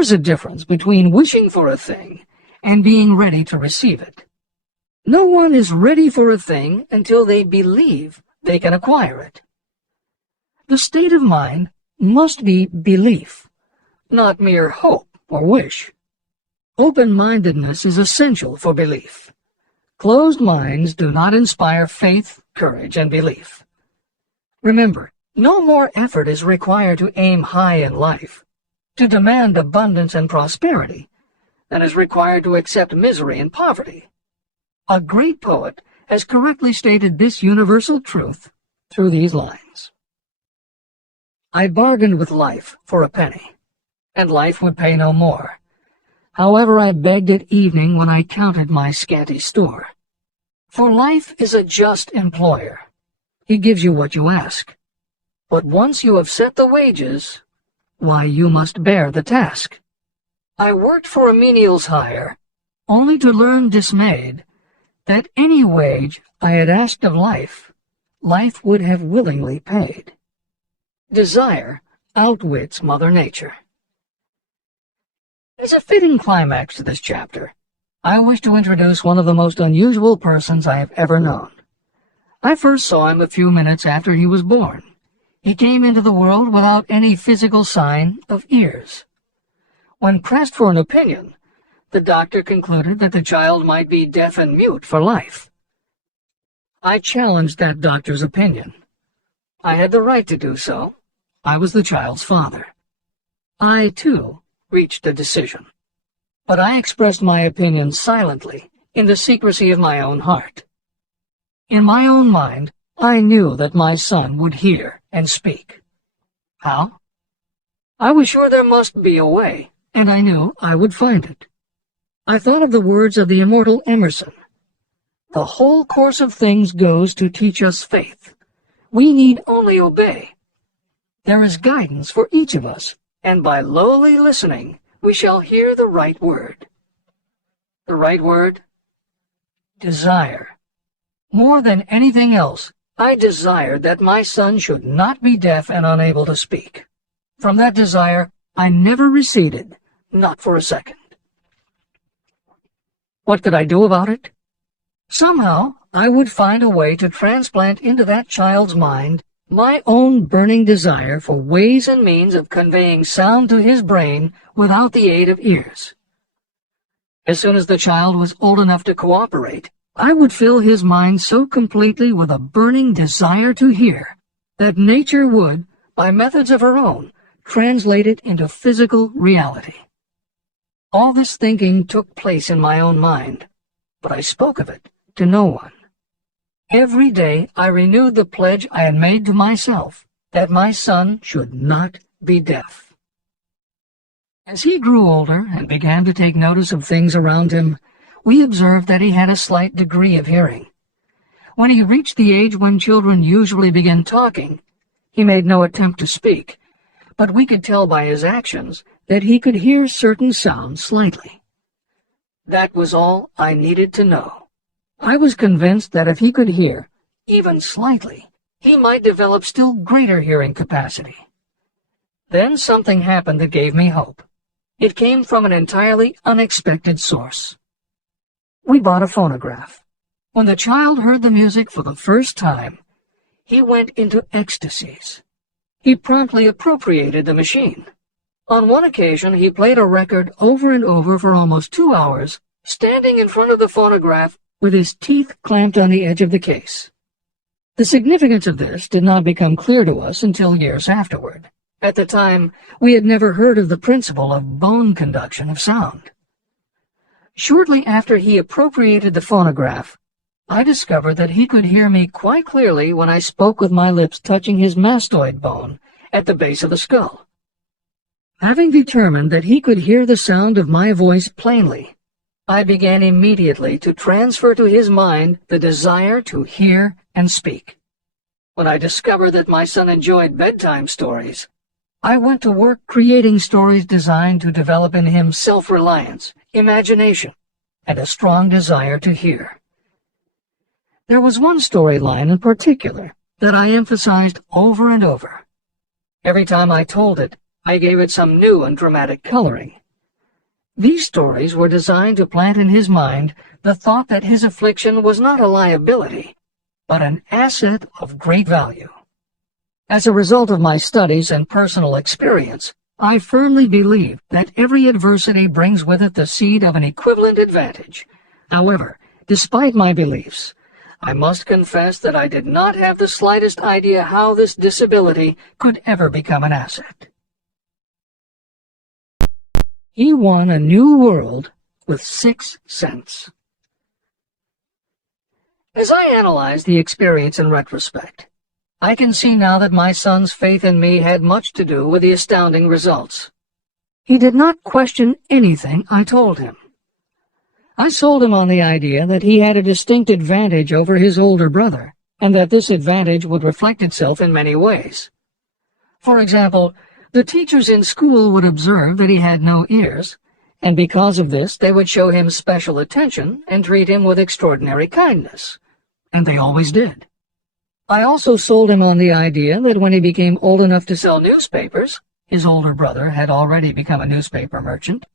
There's a difference between wishing for a thing and being ready to receive it. No one is ready for a thing until they believe they can acquire it. The state of mind must be belief, not mere hope or wish. Open-mindedness is essential for belief. Closed minds do not inspire faith, courage, and belief. Remember, no more effort is required to aim high in life, to demand abundance and prosperity, than is required to accept misery and poverty. A great poet has correctly stated this universal truth through these lines. I bargained with life for a penny, and life would pay no more. However, I begged at evening when I counted my scanty store. For life is a just employer. He gives you what you ask. But once you have set the wages, why, you must bear the task. I worked for a menial's hire, only to learn dismayed that any wage I had asked of life, life would have willingly paid. Desire outwits Mother Nature. As a fitting climax to this chapter, I wish to introduce one of the most unusual persons I have ever known. I first saw him a few minutes after he was born. He came into the world without any physical sign of ears. When pressed for an opinion, the doctor concluded that the child might be deaf and mute for life. I challenged that doctor's opinion. I had the right to do so. I was the child's father. I, too, reached a decision. But I expressed my opinion silently, in the secrecy of my own heart. In my own mind, I knew that my son would hear and speak. How? I was sure there must be a way, and I knew I would find it. I thought of the words of the immortal Emerson. The whole course of things goes to teach us faith. We need only obey. There is guidance for each of us, and by lowly listening, we shall hear the right word. The right word? Desire. More than anything else, I desired that my son should not be deaf and unable to speak. From that desire, I never receded, not for a second. What could I do about it? Somehow, I would find a way to transplant into that child's mind my own burning desire for ways and means of conveying sound to his brain without the aid of ears. As soon as the child was old enough to cooperate, I would fill his mind so completely with a burning desire to hear that nature would, by methods of her own, translate it into physical reality. All this thinking took place in my own mind, but I spoke of it to no one. Every day I renewed the pledge I had made to myself that my son should not be deaf. As he grew older and began to take notice of things around him, we observed that he had a slight degree of hearing. When he reached the age when children usually begin talking, he made no attempt to speak, but we could tell by his actions that he could hear certain sounds slightly. That was all I needed to know. I was convinced that if he could hear, even slightly, he might develop still greater hearing capacity. Then something happened that gave me hope. It came from an entirely unexpected source. We bought a phonograph. When the child heard the music for the first time, he went into ecstasies. He promptly appropriated the machine. On one occasion, he played a record over and over for almost 2 hours, standing in front of the phonograph with his teeth clamped on the edge of the case. The significance of this did not become clear to us until years afterward. At the time, we had never heard of the principle of bone conduction of sound. Shortly after he appropriated the phonograph, I discovered that he could hear me quite clearly when I spoke with my lips touching his mastoid bone at the base of the skull. Having determined that he could hear the sound of my voice plainly, I began immediately to transfer to his mind the desire to hear and speak. When I discovered that my son enjoyed bedtime stories, I went to work creating stories designed to develop in him self-reliance, imagination, and a strong desire to hear. There was one storyline in particular that I emphasized over and over. Every time I told it, I gave it some new and dramatic coloring, These stories were designed to plant in his mind the thought that his affliction was not a liability, but an asset of great value. As a result of my studies and personal experience, I firmly believe that every adversity brings with it the seed of an equivalent advantage. However, despite my beliefs, I must confess that I did not have the slightest idea how this disability could ever become an asset. He won a new world with 6 cents. As I analyze the experience in retrospect, I can see now that my son's faith in me had much to do with the astounding results. He did not question anything I told him. I sold him on the idea that he had a distinct advantage over his older brother, and that this advantage would reflect itself in many ways. For example, the teachers in school would observe that he had no ears, and because of this they would show him special attention and treat him with extraordinary kindness. And they always did. I also sold him on the idea that when he became old enough to sell newspapers, his older brother had already become a newspaper merchant,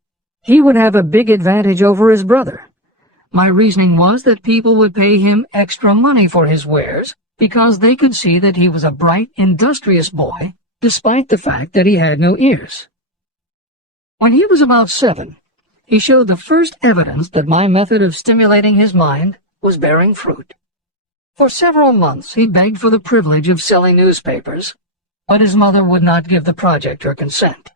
he would have a big advantage over his brother. My reasoning was that people would pay him extra money for his wares because they could see that he was a bright, industrious boy, despite the fact that he had no ears. When he was about 7, he showed the first evidence that my method of stimulating his mind was bearing fruit. For several months he begged for the privilege of selling newspapers, but his mother would not give the project her consent.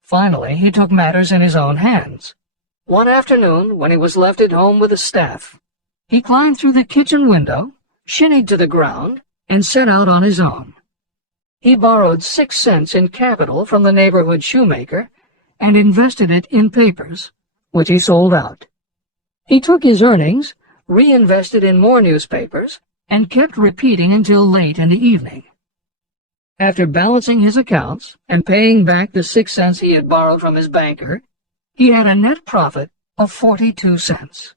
Finally, he took matters in his own hands. One afternoon, when he was left at home with the staff, he climbed through the kitchen window, shinnied to the ground, and set out on his own. He borrowed 6 cents in capital from the neighborhood shoemaker and invested it in papers, which he sold out. He took his earnings, reinvested in more newspapers, and kept repeating until late in the evening. After balancing his accounts and paying back the 6 cents he had borrowed from his banker, he had a net profit of 42 cents.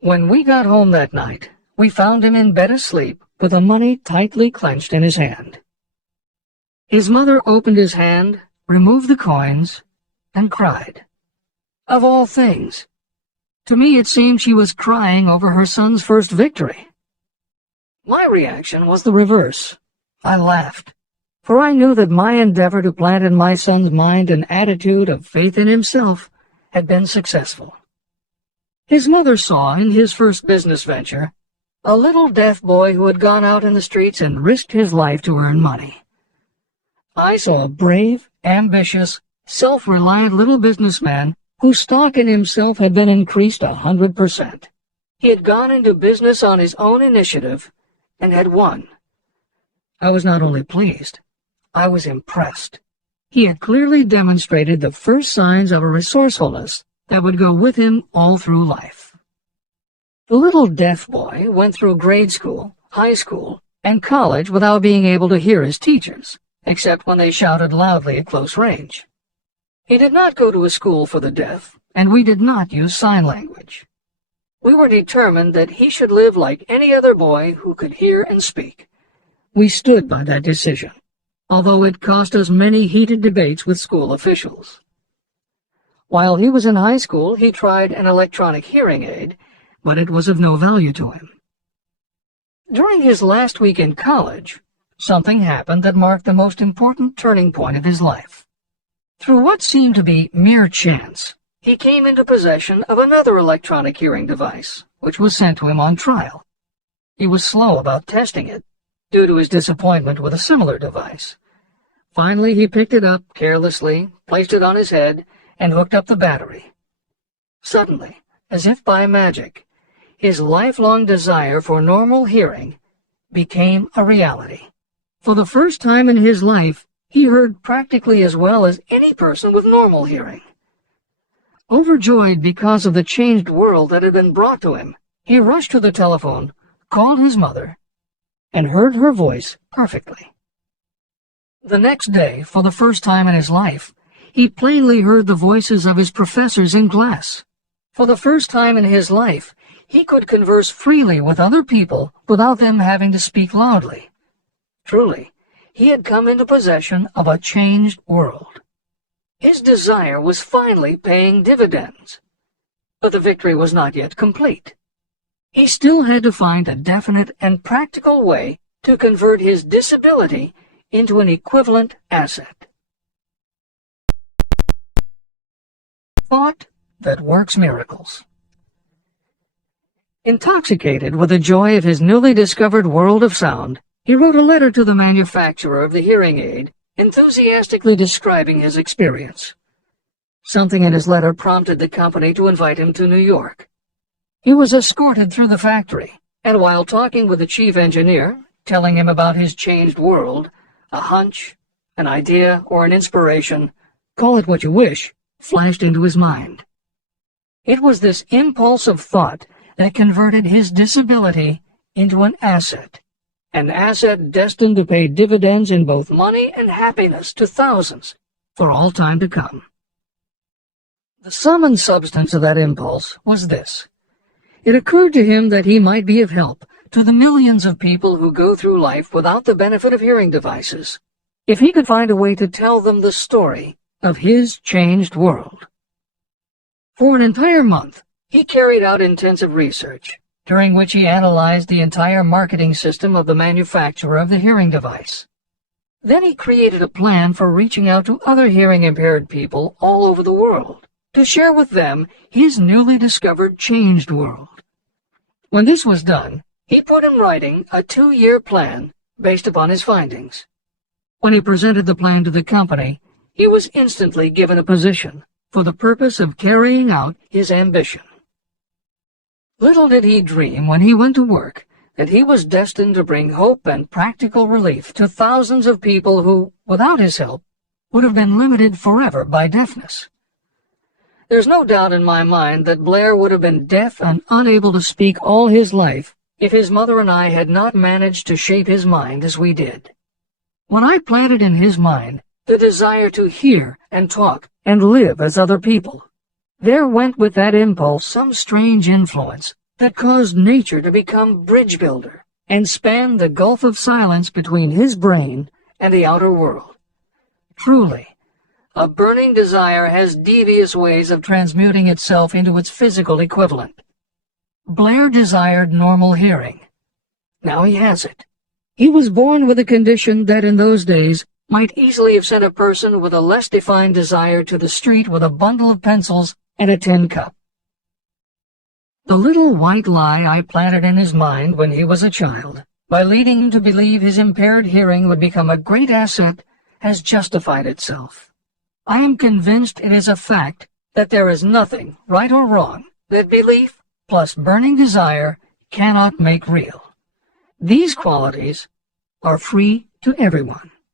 When we got home that night, we found him in bed asleep with the money tightly clenched in his hand. His mother opened his hand, removed the coins, and cried. Of all things, to me it seemed she was crying over her son's first victory. My reaction was the reverse. I laughed, for I knew that my endeavor to plant in my son's mind an attitude of faith in himself had been successful. His mother saw in his first business venture a little deaf boy who had gone out in the streets and risked his life to earn money. I saw a brave, ambitious, self-reliant little businessman whose stock in himself had been increased 100%. He had gone into business on his own initiative and had won. I was not only pleased, I was impressed. He had clearly demonstrated the first signs of a resourcefulness that would go with him all through life. The little deaf boy went through grade school, high school, and college without being able to hear his teachers, except when they shouted loudly at close range. He did not go to a school for the deaf, and we did not use sign language. We were determined that he should live like any other boy who could hear and speak. We stood by that decision, although it cost us many heated debates with school officials. While he was in high school, he tried an electronic hearing aid, but it was of no value to him. During his last week in college, something happened that marked the most important turning point of his life. Through what seemed to be mere chance, he came into possession of another electronic hearing device, which was sent to him on trial. He was slow about testing it, due to his disappointment with a similar device. Finally, he picked it up carelessly, placed it on his head, and hooked up the battery. Suddenly, as if by magic, his lifelong desire for normal hearing became a reality. For the first time in his life, he heard practically as well as any person with normal hearing. Overjoyed because of the changed world that had been brought to him, he rushed to the telephone, called his mother, and heard her voice perfectly. The next day, for the first time in his life, he plainly heard the voices of his professors in class. For the first time in his life, he could converse freely with other people without them having to speak loudly. Truly, he had come into possession of a changed world. His desire was finally paying dividends. But the victory was not yet complete. He still had to find a definite and practical way to convert his disability into an equivalent asset. Thought that works miracles. Intoxicated with the joy of his newly discovered world of sound, he wrote a letter to the manufacturer of the hearing aid, enthusiastically describing his experience. Something in his letter prompted the company to invite him to New York. He was escorted through the factory, and while talking with the chief engineer, telling him about his changed world, a hunch, an idea, or an inspiration, call it what you wish, flashed into his mind. It was this impulse of thought that converted his disability into an asset destined to pay dividends in both money and happiness to thousands for all time to come. The sum and substance of that impulse was this. It occurred to him that he might be of help to the millions of people who go through life without the benefit of hearing devices, if he could find a way to tell them the story of his changed world. For an entire month, he carried out intensive research, during which he analyzed the entire marketing system of the manufacturer of the hearing device. Then he created a plan for reaching out to other hearing-impaired people all over the world, to share with them his newly discovered changed world. When this was done, he put in writing a 2-year plan based upon his findings. When he presented the plan to the company, he was instantly given a position for the purpose of carrying out his ambition. Little did he dream when he went to work that he was destined to bring hope and practical relief to thousands of people who, without his help, would have been limited forever by deafness. There's no doubt in my mind that Blair would have been deaf and unable to speak all his life if his mother and I had not managed to shape his mind as we did. When I planted in his mind the desire to hear and talk and live as other people, there went with that impulse some strange influence that caused nature to become bridge builder and span the gulf of silence between his brain and the outer world. Truly, a burning desire has devious ways of transmuting itself into its physical equivalent. Blair desired normal hearing. Now he has it. He was born with a condition that in those days might easily have sent a person with a less defined desire to the street with a bundle of pencils and a tin cup. The little white lie I planted in his mind when he was a child, by leading him to believe his impaired hearing would become a great asset, has justified itself. I am convinced it is a fact that there is nothing, right or wrong, that belief plus burning desire cannot make real. These qualities are free to everyone.